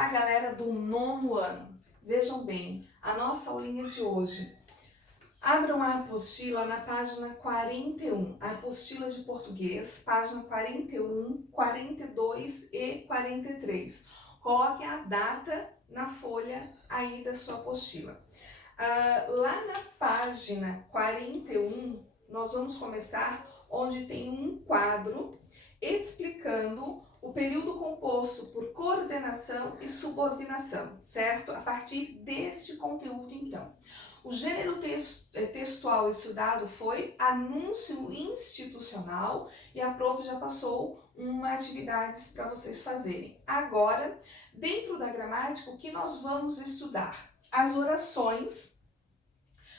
Olá, galera do nono ano. Vejam bem, a nossa aulinha de hoje. Abram a apostila na página 41, a apostila de português, página 41, 42 e 43. Coloque a data na folha aí da sua apostila. Lá na página 41, nós vamos começar onde tem um quadro explicando o período composto por coordenação e subordinação, certo? A partir deste conteúdo, então. O gênero textual estudado foi anúncio institucional e a prof já passou atividades para vocês fazerem. Agora, dentro da gramática, o que nós vamos estudar? As orações,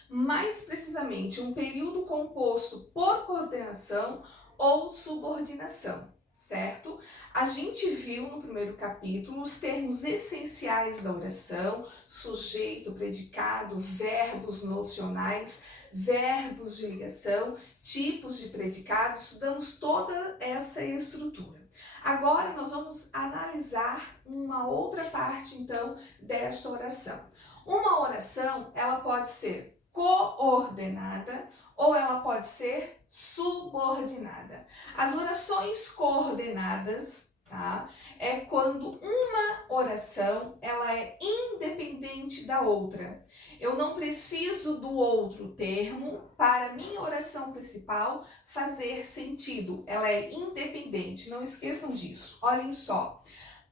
mais precisamente, um período composto por coordenação ou subordinação, certo? A gente viu no primeiro capítulo os termos essenciais da oração, sujeito, predicado, verbos nocionais, verbos de ligação, tipos de predicado, estudamos toda essa estrutura. Agora nós vamos analisar uma outra parte, então, desta oração. Uma oração, ela pode ser coordenada ou ela pode ser subordinada. As orações coordenadas, tá? É quando uma oração ela é independente da outra. Eu não preciso do outro termo para a minha oração principal fazer sentido. Ela é independente, não esqueçam disso. Olhem só.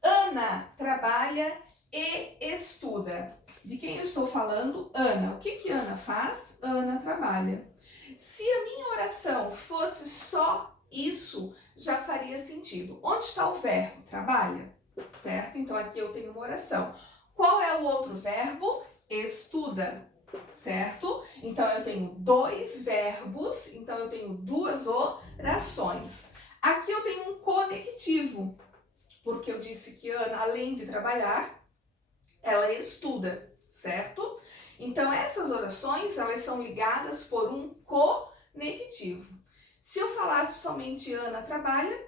Ana trabalha e estuda. De quem eu estou falando? Ana. O que Ana faz? Ana trabalha. Se a minha oração fosse só isso, já faria sentido. Onde está o verbo? Trabalha, certo? Então aqui eu tenho uma oração. Qual é o outro verbo? Estuda, certo? Então eu tenho dois verbos, então eu tenho duas orações. Aqui eu tenho um conectivo, porque eu disse que Ana, além de trabalhar, ela estuda, certo? Então, essas orações, elas são ligadas por um conectivo. Se eu falasse somente Ana trabalha,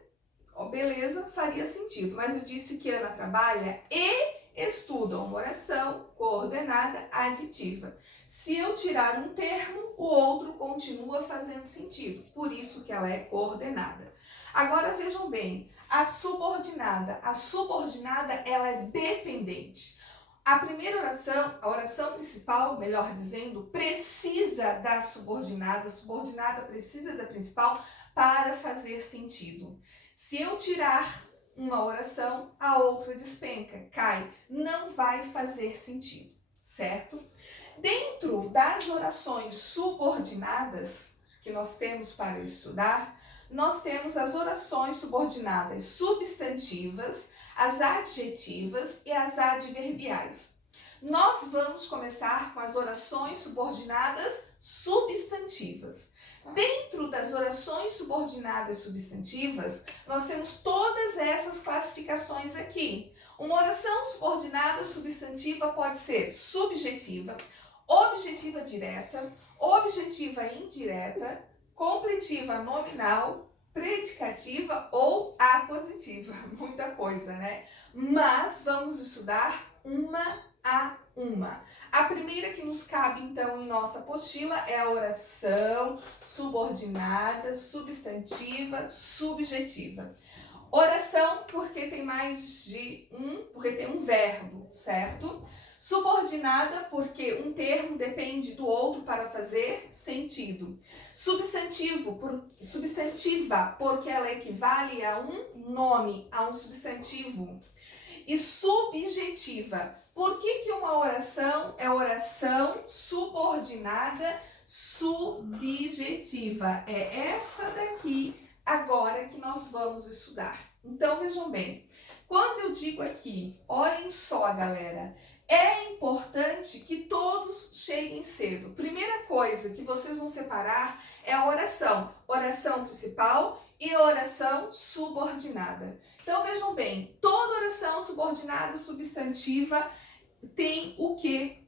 beleza, faria sentido. Mas eu disse que Ana trabalha e estuda, uma oração coordenada aditiva. Se eu tirar um termo, o outro continua fazendo sentido. Por isso que ela é coordenada. Agora, vejam bem, a subordinada ela é dependente. A primeira oração, a oração principal, melhor dizendo, precisa da subordinada, a subordinada precisa da principal para fazer sentido. Se eu tirar uma oração, a outra despenca, cai, não vai fazer sentido, certo? Dentro das orações subordinadas que nós temos para estudar, nós temos as orações subordinadas substantivas, as adjetivas e as adverbiais. Nós vamos começar com as orações subordinadas substantivas. Dentro das orações subordinadas substantivas, nós temos todas essas classificações aqui. Uma oração subordinada substantiva pode ser subjetiva, objetiva direta, objetiva indireta, completiva nominal, predicativa ou apositiva. Muita coisa, né? Mas vamos estudar uma a uma. A primeira que nos cabe, então, em nossa apostila é a oração subordinada, substantiva, subjetiva. Oração porque tem mais de porque tem um verbo, certo? Subordinada porque um termo depende do outro para fazer sentido. Substantiva porque ela equivale a um nome, a um substantivo. E subjetiva, por que uma oração é oração subordinada subjetiva? É essa daqui agora que nós vamos estudar. Então vejam bem, quando eu digo aqui, olhem só, galera, é importante que todos cheguem cedo. Primeira coisa que vocês vão separar é a oração. Oração principal e oração subordinada. Então vejam bem, toda oração subordinada substantiva tem o que?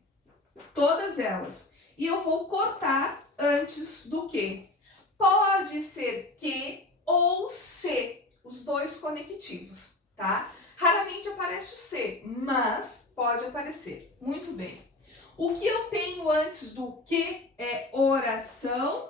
Todas elas. E eu vou cortar antes do que. Pode ser que ou se, os dois conectivos, tá? Raramente aparece o C, mas pode aparecer. Muito bem. O que eu tenho antes do que é oração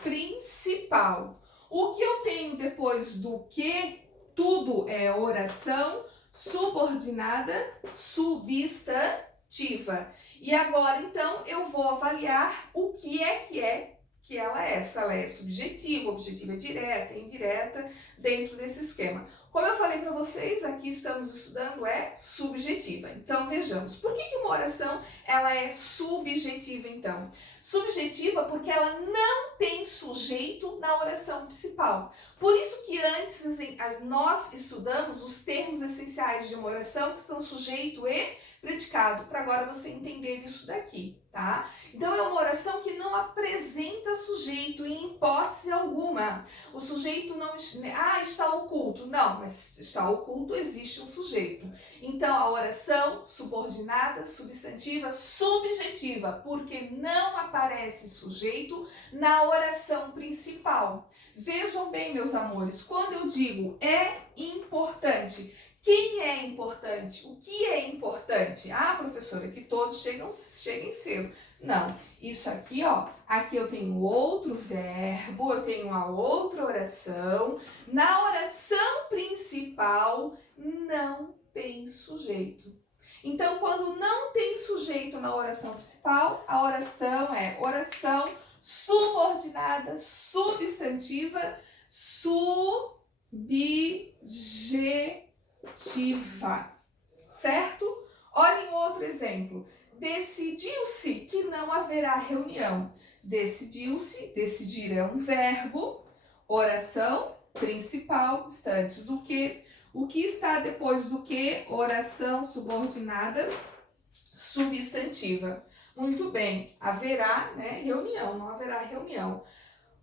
principal. O que eu tenho depois do que, tudo é oração subordinada substantiva. E agora, então, eu vou avaliar o que ela é. Se ela é subjetiva, objetiva direta, indireta, dentro desse esquema. Como eu falei para vocês, aqui estamos estudando é subjetiva. Então, vejamos, por que uma oração ela é subjetiva, então? Subjetiva porque ela não tem sujeito na oração principal. Por isso que antes nós estudamos os termos essenciais de uma oração, que são sujeito e predicado, para agora você entender isso daqui, tá? Então é uma oração que não apresenta sujeito em hipótese alguma. O sujeito não está oculto. Não, mas está oculto, existe um sujeito. Então a oração subordinada, substantiva, subjetiva, porque não aparece sujeito na oração principal. Vejam bem, meus amores, quando eu digo é importante, quem é importante? O que é importante? Ah, professora, que todos cheguem cedo. Não, isso aqui, ó, aqui eu tenho outro verbo, eu tenho uma outra oração. Na oração principal não tem sujeito. Então, quando não tem sujeito na oração principal, a oração é oração subordinada, substantiva, subjetiva. Certo? Olhem outro exemplo. Decidiu-se que não haverá reunião. Decidiu-se, decidir é um verbo, oração principal, está antes do que. O que está depois do que? Oração subordinada substantiva. Muito bem, haverá, né, reunião, não haverá reunião.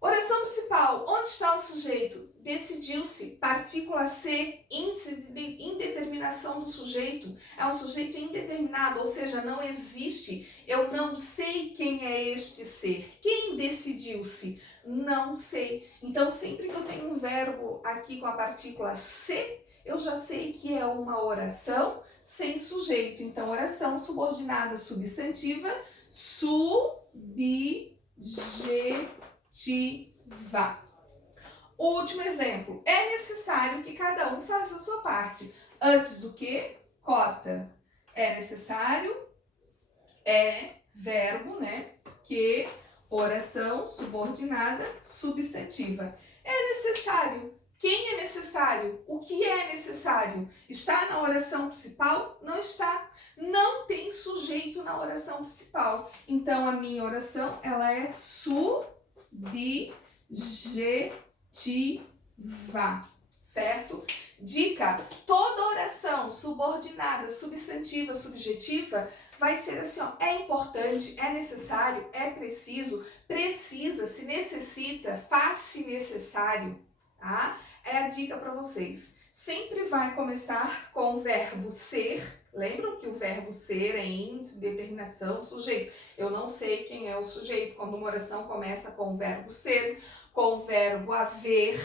Oração principal, onde está o sujeito? Decidiu-se, partícula C, índice de indeterminação do sujeito. É um sujeito indeterminado, ou seja, não existe. Eu não sei quem é este ser. Quem decidiu-se? Não sei. Então, sempre que eu tenho um verbo aqui com a partícula C, eu já sei que é uma oração sem sujeito. Então, oração subordinada substantiva, subjetiva. Último exemplo. É necessário que cada um faça a sua parte. Antes do que, corta. É necessário, é verbo, né? Que, oração subordinada substantiva. É necessário. Quem é necessário? O que é necessário? Está na oração principal? Não está. Não tem sujeito na oração principal. Então, a minha oração, ela é subjetiva. Certo? Dica, toda oração subordinada, substantiva, subjetiva, vai ser assim, ó, é importante, é necessário, é preciso, precisa, se necessita, faz-se necessário, tá? É a dica para vocês. Sempre vai começar com o verbo ser. Lembram que o verbo ser é índice, determinação do sujeito. Eu não sei quem é o sujeito quando uma oração começa com o verbo ser, com o verbo haver,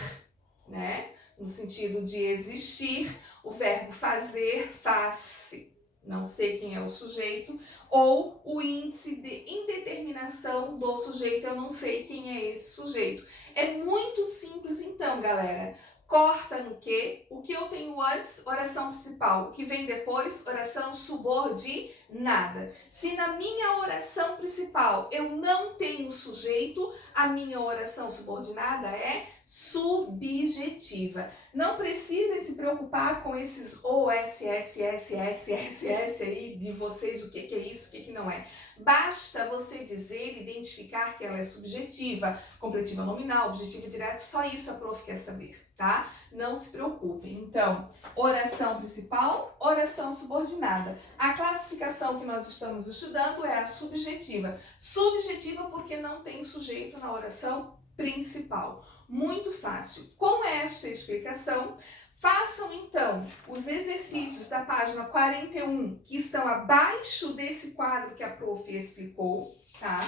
né? No sentido de existir, o verbo fazer, faz-se. Não sei quem é o sujeito, ou o índice de indeterminação do sujeito, eu não sei quem é esse sujeito. É muito simples então, galera. Corta no que? O que eu tenho antes, oração principal. O que vem depois, oração subordinada. Se na minha oração principal eu não tenho sujeito, a minha oração subordinada é subjetiva. Não precisem se preocupar com esses OSSSSSS aí de vocês, o que é isso, o que não é. Basta você dizer, identificar que ela é subjetiva, completiva nominal, objetiva direta, só isso a prof quer saber, tá? Não se preocupem. Então, oração principal, oração subordinada. A classificação que nós estamos estudando é a subjetiva. Subjetiva porque não tem sujeito na oração principal. Muito fácil. Com esta explicação, façam então os exercícios da página 41, que estão abaixo desse quadro que a prof explicou, tá?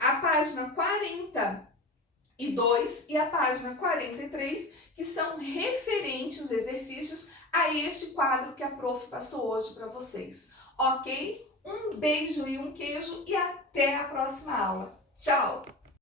A página 42 e a página 43, que são referentes os exercícios a este quadro que a prof passou hoje para vocês, ok? Um beijo e um queijo e até a próxima aula. Tchau!